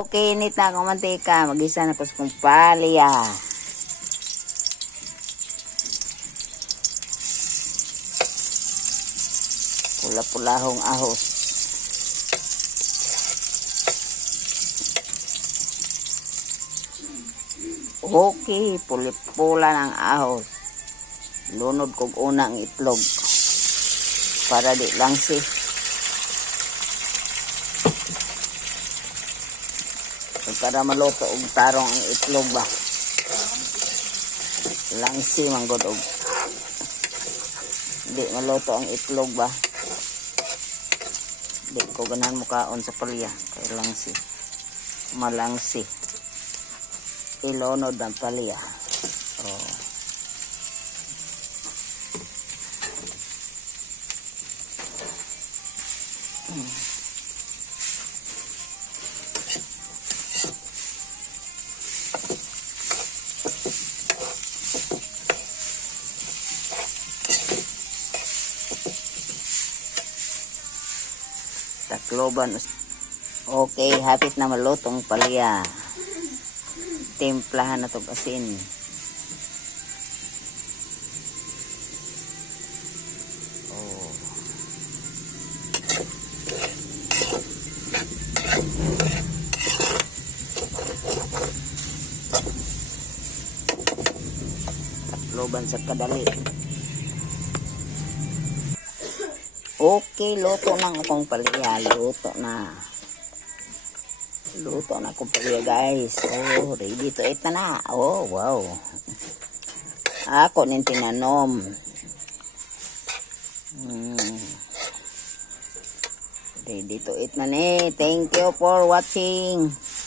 Okay, init na akong mantika. Mag-isa na ko sa kong palya. Pula-pulahong ahos. Okay, puli-pula ng ahos. Lunod kog una ang itlog. Para di lang para maluto og tarong ang itlog ba. Langsi manggod og di maluto ang itlog ba. Di ko ganahan mo kaon sa palya kay langsi. Malangsi. Ilonod ang palya. Oh. Takloban. Okay, hapit na malutong palya. Timplahan na itong asin. Oh. Takloban sa kadali. Okay, luto na akong palya. Luto na. Luto na akong palya, guys. Oh, ready to eat na. Oh, wow. Ako nin tinanom. Ready to eat na ni. Thank you for watching.